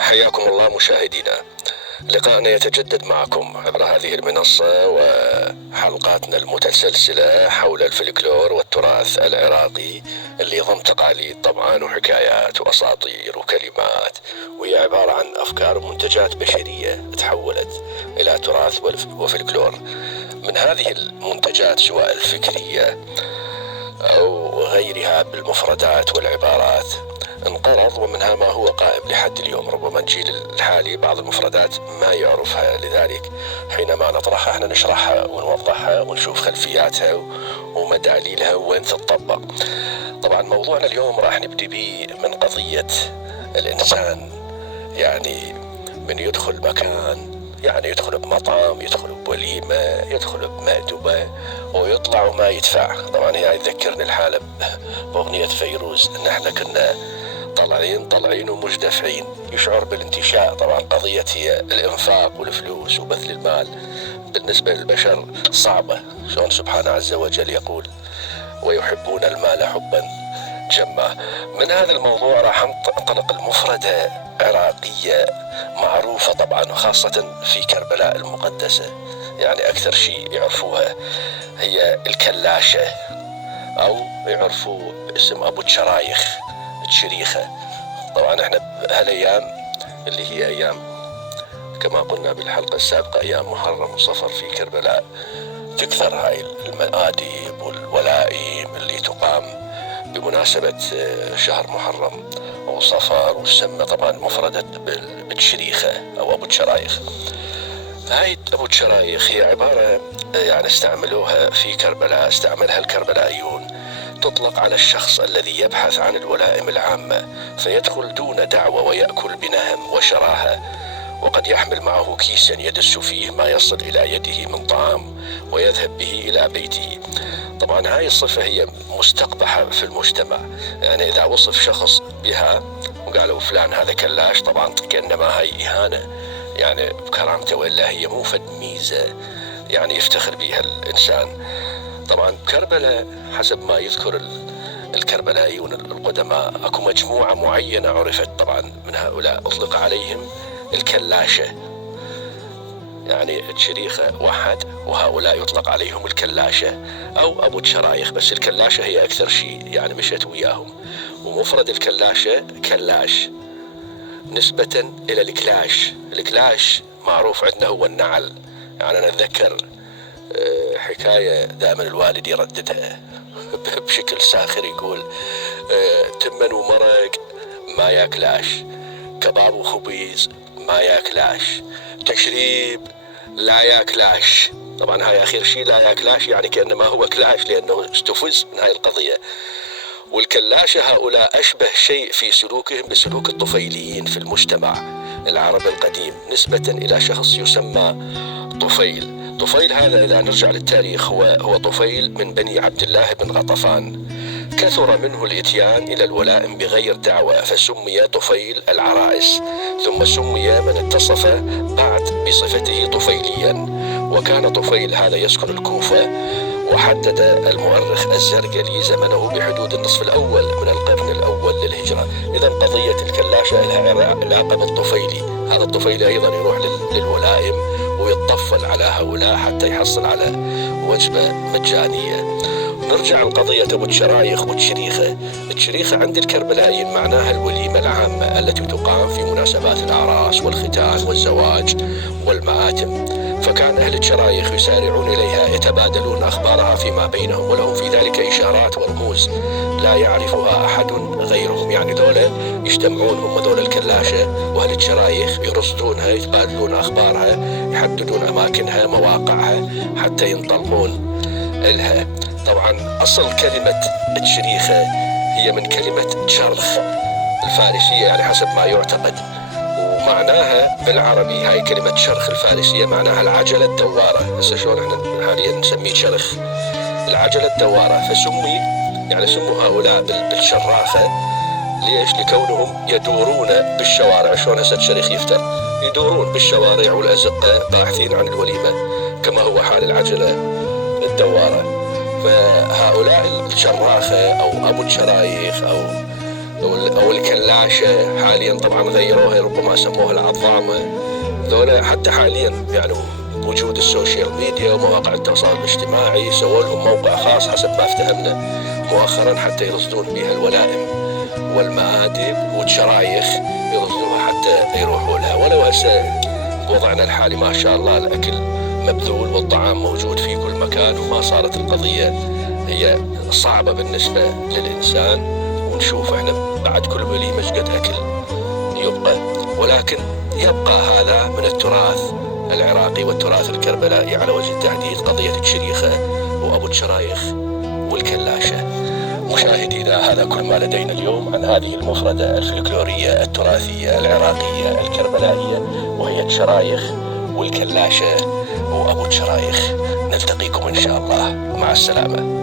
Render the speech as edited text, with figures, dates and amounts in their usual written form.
حياكم الله مشاهدينا. لقاءنا يتجدد معكم عبر هذه المنصة وحلقاتنا المتسلسلة حول الفلكلور والتراث العراقي اللي يضم تقاليد طبعا وحكايات وأساطير وكلمات، وهي عبارة عن أفكار ومنتجات بشرية تحولت إلى تراث وفلكلور. من هذه المنتجات سواء الفكرية أو غيرها بالمفردات والعبارات انقرض، ومنها ما هو قائم لحد اليوم. ربما الجيل الحالي بعض المفردات ما يعرفها، لذلك حينما نطرحها احنا نشرحها ونوضحها ونشوف خلفياتها ومداليلها وين تطبق. طبعا موضوعنا اليوم راح نبدي به من قضية الإنسان، يعني من يدخل مكان، يعني يدخل بمطعم، يدخل بوليمة، يدخل بمأدبة ويطلع وما يدفع. طبعا هي يذكرني الحالة بأغنية فيروز ان احنا كنا طالعين ومش دافعين، يشعر بالانتشاء. طبعا قضية هي الإنفاق والفلوس وبذل المال بالنسبة للبشر صعبة، شلون سبحانه عز وجل يقول ويحبون المال حبا جما. من هذا الموضوع راح انطلق المفردة عراقية معروفة طبعا، وخاصة في كربلاء المقدسة، يعني أكثر شيء يعرفوها هي الكلاشة، أو يعرفوا باسم أبو الشرايخ، الشريخة. طبعا احنا بهالأيام اللي هي أيام كما قلنا بالحلقة السابقة أيام محرم وصفر في كربلاء، تكثر هاي المآدب والولائم اللي تقام بمناسبة شهر محرم وصفر، والسمة طبعا مفردة بالشريخة أو أبو الشرايخ. هاي أبو الشرايخ هي عبارة يعني استعملوها في كربلاء، استعملها الكربلائيون، تطلق على الشخص الذي يبحث عن الولائم العامة فيدخل دون دعوة ويأكل بنهم وشراهة، وقد يحمل معه كيسا يدس فيه ما يصل إلى يده من طعام ويذهب به إلى بيته. طبعا هاي الصفة هي مستقبحة في المجتمع، يعني إذا وصف شخص بها وقالوا فلان هذا كلاش، طبعا كأنما هاي إهانة يعني بكرامته، وإلا هي مو فد ميزة يعني يفتخر بها الإنسان. طبعا كربلاء حسب ما يذكر الكربلائيون القدماء اكو مجموعة معينة عرفت طبعا من هؤلاء اطلق عليهم الكلاشة، يعني الشريخة واحد وهؤلاء يطلق عليهم الكلاشة او ابو الشرايخ، بس الكلاشة هي اكثر شيء يعني مشت وياهم. ومفرد الكلاشة كلاش نسبة الى الكلاش. الكلاش معروف عندنا هو النعل، يعني انا اتذكر حكاية دائما الوالد يرددها بشكل ساخر، يقول تمن ومرق ما ياكلاش، كباب وخبيز ما ياكلاش، تشريب لا ياكلاش. طبعا هاي اخير شيء لا ياكلاش يعني كأنما هو كلاش لانه استفز من هاي القضية. والكلاشة هؤلاء أشبه شيء في سلوكهم بسلوك الطفيليين في المجتمع العربي القديم، نسبة إلى شخص يسمى طفيل. طفيل هذا إذا نرجع للتاريخ هو طفيل من بني عبد الله بن غطفان، كثر منه الإتيان إلى الولائم بغير دعوة فسمي طفيل العرائس، ثم سمي من اتصف بعد بصفته طفيليا. وكان طفيل هذا يسكن الكوفة، وحدد المؤرخ الزرقلي زمنه بحدود النصف الأول من القرن الأول للهجرة. إذا قضية الكلاشة لها علاقة بالطفيلي. هذا الطفيلي أيضا يروح للولائم ويتطفل على هؤلاء حتى يحصل على وجبة مجانية. نرجع لقضية أبو الشرايخ والشريخة. الشريخة عند الكربلائيين معناها الوليمة العامة التي تقام في مناسبات الأعراس والختان والزواج والمآتم، فكان أهل الشرايخ يسارعون إليها يتبادلون أخبارها فيما بينهم، ولهم في ذلك إشارات ورموز لا يعرفها أحد غيرهم. يعني ذولا يجتمعون هم ذول الكلاشة وأهل الشرايخ يرصدونها، يتبادلون أخبارها، يحددون أماكنها مواقعها حتى ينطلقون إلها. طبعا أصل كلمة الشريخة هي من كلمة شرخ الفارسية يعني حسب ما يعتقد، ومعناها بالعربي هاي كلمة شرخ الفارسية معناها العجلة الدوارة. هسه شلون احنا حاليا نسميه شرخ العجلة الدوارة، فسمي يعني سموا هؤلاء بالشراخة. ليش؟ لكونهم يدورون بالشوارع. شلون هسه الشريخ يفتر يدورون بالشوارع والأزقة باحثين عن الوليمة، كما هو حال العجلة الدوارة. فهؤلاء الشراخة أو أبو الشرايخ أو أو الكلاشة. حاليا طبعا غيروها، ربما سموها العظامة. ذولا حتى حاليا يعني بوجود السوشيال ميديا ومواقع التواصل الاجتماعي سووا لهم موقع خاص حسب ما افتهمنا مؤخرا حتى يرصدون بها الولائم والمآدب والشرايخ، يرصدوها حتى يروحوا لها. ولو هسه بوضعنا الحالي ما شاء الله الأكل مبذول والطعام موجود في كل مكان، وما صارت القضية هي صعبة بالنسبة للإنسان، ونشوف احنا بعد كل وليمة قد أكل يبقى. ولكن يبقى هذا من التراث العراقي والتراث الكربلائي على وجه التحديد، قضية الشريخة وأبو الشرايخ والكلاشة. مشاهدينا، هذا كل ما لدينا اليوم عن هذه المفردة الفلكلورية التراثية العراقية الكربلائية، وهي الشرايخ والكلاشة وأبو الشرايخ. نلتقيكم إن شاء الله، مع السلامة.